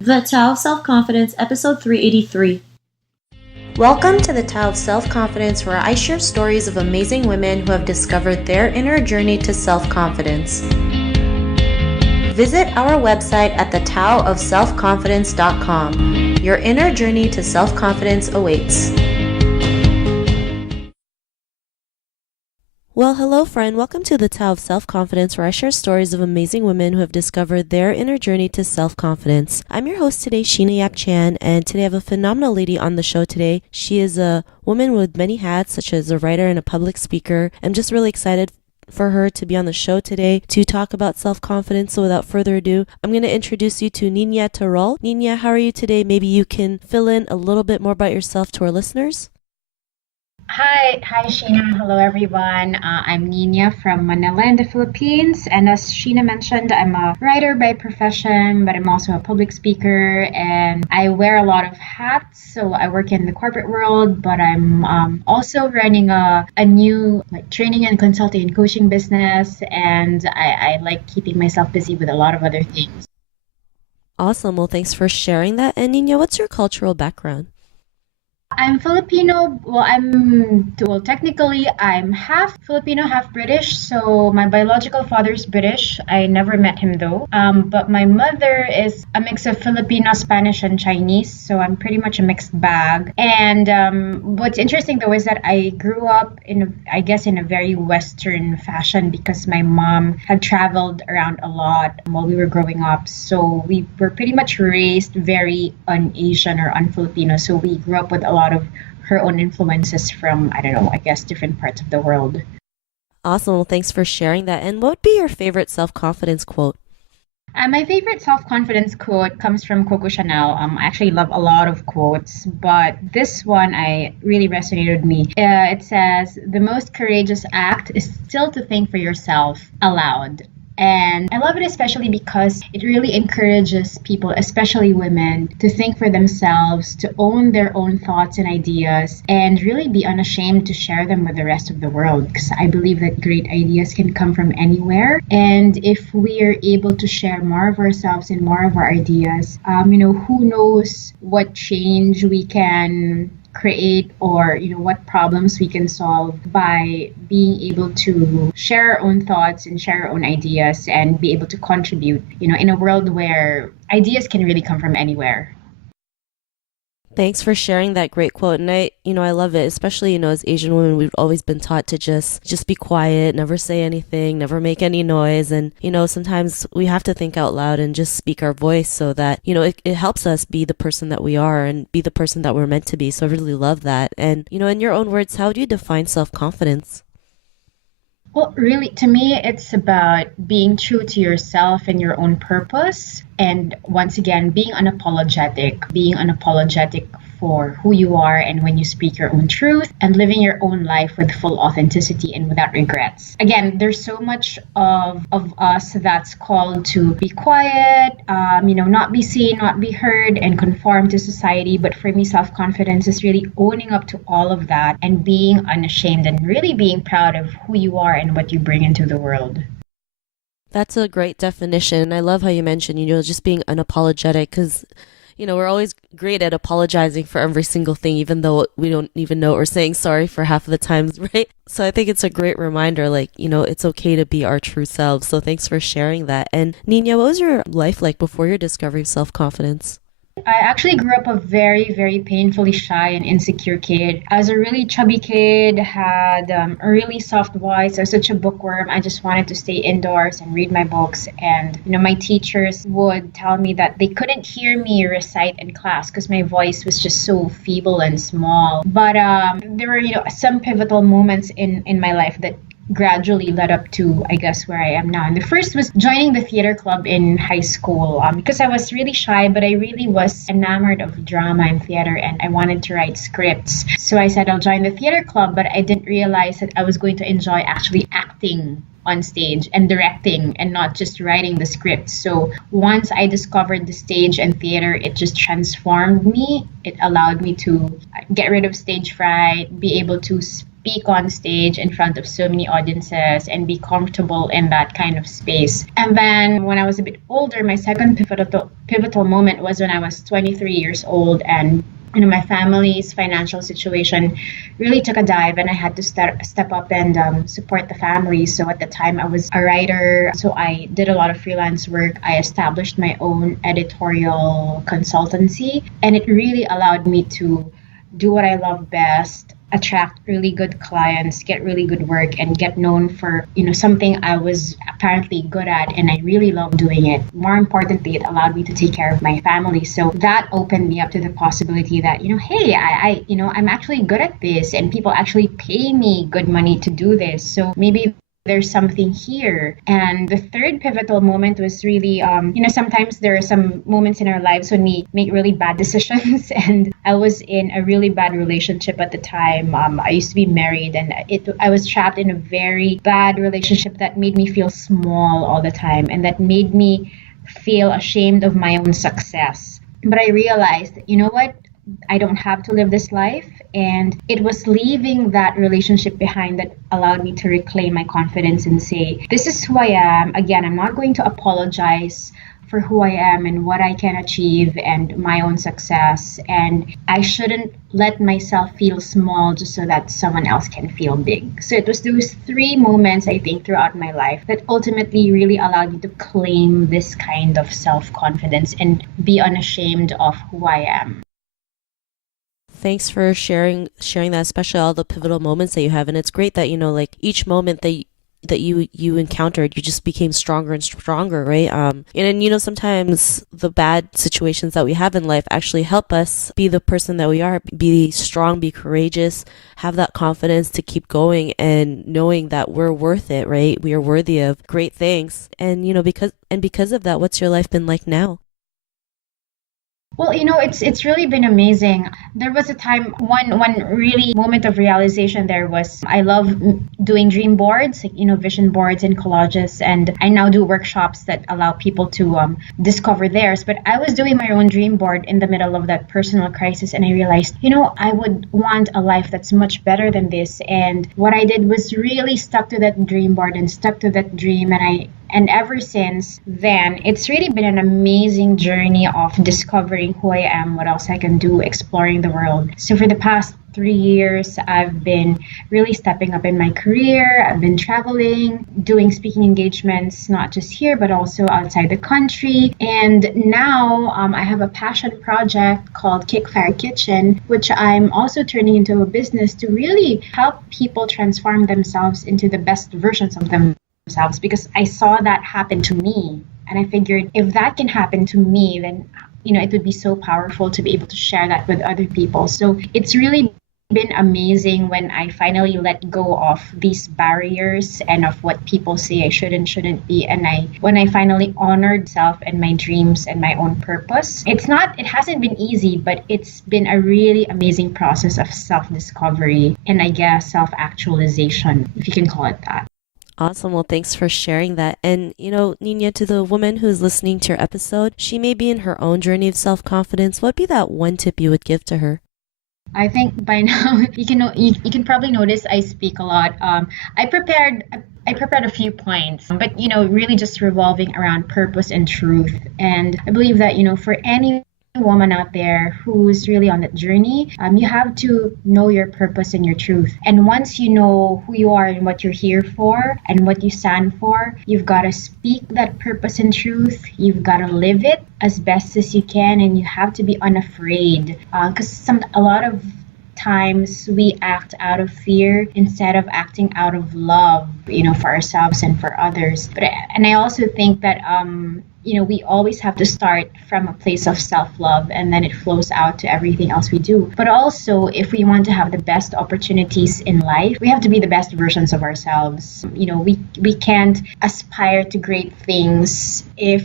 The Tao of Self-Confidence, Episode 383. Welcome to the Tao of Self-Confidence, where I share stories of amazing women who have discovered their inner journey to self-confidence. Visit our website at thetaoofselfconfidence.com. Your inner journey to self-confidence awaits. Well, hello friend. Welcome to the Tao of Self-Confidence, where I share stories of amazing women who have discovered their inner journey to self-confidence. I'm your host today, Sheena Yap Chan, and today I have a phenomenal lady on the show today. She is a woman with many hats, such as a writer and a public speaker. I'm just really excited for her to be on the show today to talk about self-confidence. So without further ado, I'm going to introduce you to Niña Terol. Niña, how are you today? Maybe you can fill in a little bit more about yourself to our listeners. Hi, Sheena. Hello, everyone. I'm Nina from Manila in the Philippines. And as Sheena mentioned, I'm a writer by profession, but I'm also a public speaker and I wear a lot of hats. So I work in the corporate world, but I'm also running a new training and consulting and coaching business. And I like keeping myself busy with a lot of other things. Awesome. Well, thanks for sharing that. And Nina, what's your cultural background? I'm Filipino. Technically, I'm half Filipino, half British. So my biological father's British. I never met him though. But my mother is a mix of Filipino, Spanish, and Chinese. So I'm pretty much a mixed bag. And what's interesting though is that I grew up in a very Western fashion because my mom had traveled around a lot while we were growing up. So we were pretty much raised very un-Asian or un-Filipino. So we grew up with a lot of her own influences from, different parts of the world. Awesome. Well, thanks for sharing that. And what would be your favorite self-confidence quote? My favorite self-confidence quote comes from Coco Chanel. I actually love a lot of quotes, but this one I really resonated with me. It says, "The most courageous act is still to think for yourself aloud." And I love it especially because it really encourages people, especially women, to think for themselves, to own their own thoughts and ideas, and really be unashamed to share them with the rest of the world. Because I believe that great ideas can come from anywhere. And if we are able to share more of ourselves and more of our ideas, who knows what change we can create or what problems we can solve by being able to share our own thoughts and share our own ideas and be able to contribute in a world where ideas can really come from anywhere. Thanks for sharing that great quote. And I love it, especially, as Asian women, we've always been taught to just be quiet, never say anything, never make any noise. And, sometimes we have to think out loud and just speak our voice so that, it helps us be the person that we are and be the person that we're meant to be. So I really love that. And, in your own words, how do you define self-confidence? Well, really, to me, it's about being true to yourself and your own purpose. And once again, being unapologetic for who you are and when you speak your own truth and living your own life with full authenticity and without regrets. Again, there's so much of us that's called to be quiet, not be seen, not be heard, and conform to society. But for me, self-confidence is really owning up to all of that and being unashamed and really being proud of who you are and what you bring into the world. That's a great definition. I love how you mentioned, just being unapologetic because, we're always great at apologizing for every single thing, even though we don't even know we're saying sorry for half of the times, right? So I think it's a great reminder, it's okay to be our true selves. So thanks for sharing that. And Nina, what was your life like before your discovery of self-confidence? I actually grew up a very, very painfully shy and insecure kid. I was a really chubby kid, had a really soft voice. I was such a bookworm. I just wanted to stay indoors and read my books. And, my teachers would tell me that they couldn't hear me recite in class because my voice was just so feeble and small. But there were, some pivotal moments in my life that gradually led up to, I guess, where I am now. And the first was joining the theater club in high school because I was really shy, but I really was enamored of drama and theater and I wanted to write scripts. So I said I'll join the theater club, but I didn't realize that I was going to enjoy actually acting on stage and directing and not just writing the script. So once I discovered the stage and theater, it just transformed me. It allowed me to get rid of stage fright, be able to speak speak on stage in front of so many audiences and be comfortable in that kind of space. And then when I was a bit older, my second pivotal moment was when I was 23 years old, and my family's financial situation really took a dive, and I had to step up and support the family. So at the time, I was a writer, so I did a lot of freelance work. I established my own editorial consultancy, and it really allowed me to do what I love best, attract really good clients, get really good work, and get known for, something I was apparently good at, and I really love doing it. More importantly, it allowed me to take care of my family. So that opened me up to the possibility that, hey, I'm actually good at this, and people actually pay me good money to do this. So maybe there's something here. And the third pivotal moment was really, sometimes there are some moments in our lives when we make really bad decisions. And I was in a really bad relationship at the time. I used to be married, and I was trapped in a very bad relationship that made me feel small all the time, and that made me feel ashamed of my own success. But I realized, you know what? I don't have to live this life. And it was leaving that relationship behind that allowed me to reclaim my confidence and say, this is who I am. Again, I'm not going to apologize for who I am and what I can achieve and my own success. And I shouldn't let myself feel small just so that someone else can feel big. So it was those three moments, I think, throughout my life that ultimately really allowed me to claim this kind of self-confidence and be unashamed of who I am. Thanks for sharing that, especially all the pivotal moments that you have. And it's great that, like each moment that you encountered, you just became stronger and stronger, right? And sometimes the bad situations that we have in life actually help us be the person that we are, be strong, be courageous, have that confidence to keep going, and knowing that we're worth it, right? We are worthy of great things. And because of that, what's your life been like now? Well, it's really been amazing. There was a time, one really moment of realization there was I love doing dream boards, like, vision boards and collages, and I now do workshops that allow people to discover theirs. But I was doing my own dream board in the middle of that personal crisis, and I realized, I would want a life that's much better than this. And what I did was really stuck to that dream board and stuck to that dream, and ever since then, it's really been an amazing journey of discovering who I am, what else I can do, exploring the world. So for the past 3 years, I've been really stepping up in my career. I've been traveling, doing speaking engagements, not just here, but also outside the country. And now I have a passion project called Kickfire Kitchen, which I'm also turning into a business to really help people transform themselves into the best versions of themselves, because I saw that happen to me, and I figured if that can happen to me, then it would be so powerful to be able to share that with other people. So it's really been amazing when I finally let go of these barriers and of what people say I should and shouldn't be, and when I finally honored self and my dreams and my own purpose. It hasn't been easy, but it's been a really amazing process of self-discovery and, I guess, self-actualization, if you can call it that. Awesome. Well, thanks for sharing that. And, Niña, to the woman who's listening to your episode, she may be in her own journey of self-confidence. What would be that one tip you would give to her? I think by now you can probably notice I speak a lot. I prepared a few points, but really just revolving around purpose and truth. And I believe that for any woman out there who's really on that journey, you have to know your purpose and your truth. And once you know who you are and what you're here for and what you stand for, you've got to speak that purpose and truth. You've got to live it as best as you can, and you have to be unafraid. Because a lot of times we act out of fear instead of acting out of love, for ourselves and for others. And I also think that we always have to start from a place of self-love, and then it flows out to everything else we do. But also, if we want to have the best opportunities in life, we have to be the best versions of ourselves. We can't aspire to great things if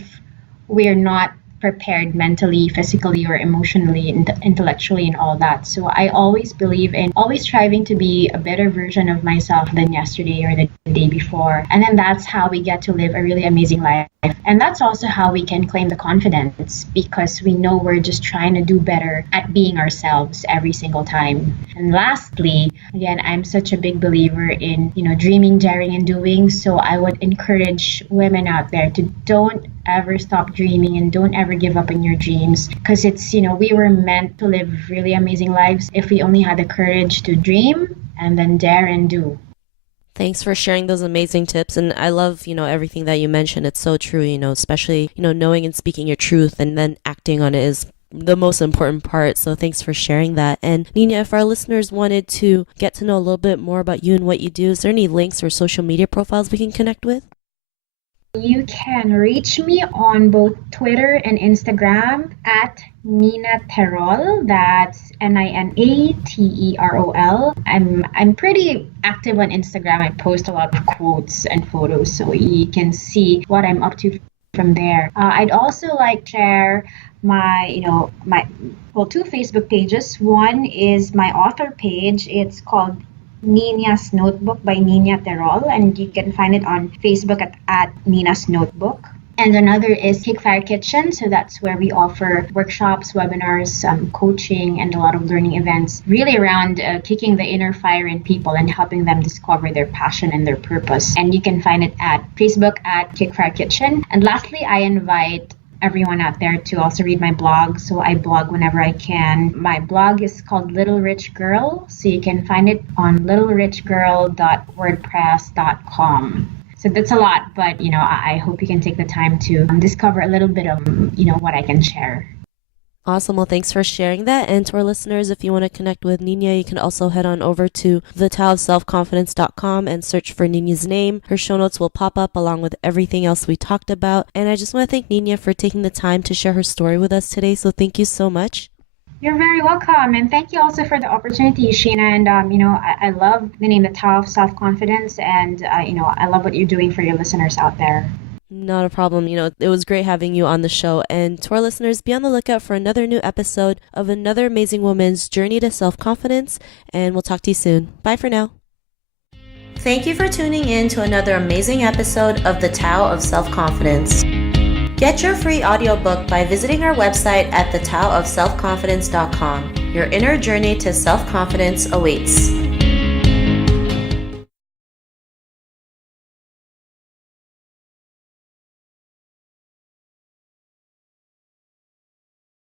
we're not prepared mentally, physically, or emotionally, intellectually, and all that. So I always believe in always striving to be a better version of myself than yesterday or the day before. And then that's how we get to live a really amazing life. And that's also how we can claim the confidence, because we know we're just trying to do better at being ourselves every single time. And lastly, again, I'm such a big believer in, dreaming, daring, and doing. So I would encourage women out there to don't ever stop dreaming and don't ever give up on your dreams, because we were meant to live really amazing lives if we only had the courage to dream and then dare and do. Thanks for sharing those amazing tips. And I love, everything that you mentioned. It's so true, especially, knowing and speaking your truth and then acting on it is the most important part. So thanks for sharing that. And Niña, if our listeners wanted to get to know a little bit more about you and what you do, is there any links or social media profiles we can connect with? You can reach me on both Twitter and Instagram at Niña Terol. That's Ninaterol. I'm pretty active on Instagram. I post a lot of quotes and photos, so you can see what I'm up to from there. I'd also like to share my two Facebook pages. One is my author page. It's called Nina's Notebook by Niña Terol, and you can find it on Facebook at Nina's Notebook. And another is Kickfire Kitchen. So that's where we offer workshops, webinars, coaching, and a lot of learning events, really around kicking the inner fire in people and helping them discover their passion and their purpose. And you can find it at Facebook at Kickfire Kitchen. And lastly, I invite everyone out there to also read my blog. So I blog whenever I can. My blog is called Little Rich Girl. So you can find it on littlerichgirl.wordpress.com. So that's a lot, but I hope you can take the time to discover a little bit of what I can share. Awesome. Well, thanks for sharing that. And to our listeners, if you want to connect with Niña, you can also head on over to thetaoofselfconfidence.com and search for Niña's name. Her show notes will pop up along with everything else we talked about. And I just want to thank Niña for taking the time to share her story with us today. So thank you so much. You're very welcome. And thank you also for the opportunity, Sheena. And, I love the name, The Tao of Self-Confidence. And, I love what you're doing for your listeners out there. Not a problem. It was great having you on the show. And to our listeners, be on the lookout for another new episode of another amazing woman's journey to self-confidence. And we'll talk to you soon. Bye for now. Thank you for tuning in to another amazing episode of The Tao of Self-Confidence. Get your free audiobook by visiting our website at thetaoofselfconfidence.com. Your inner journey to self-confidence awaits.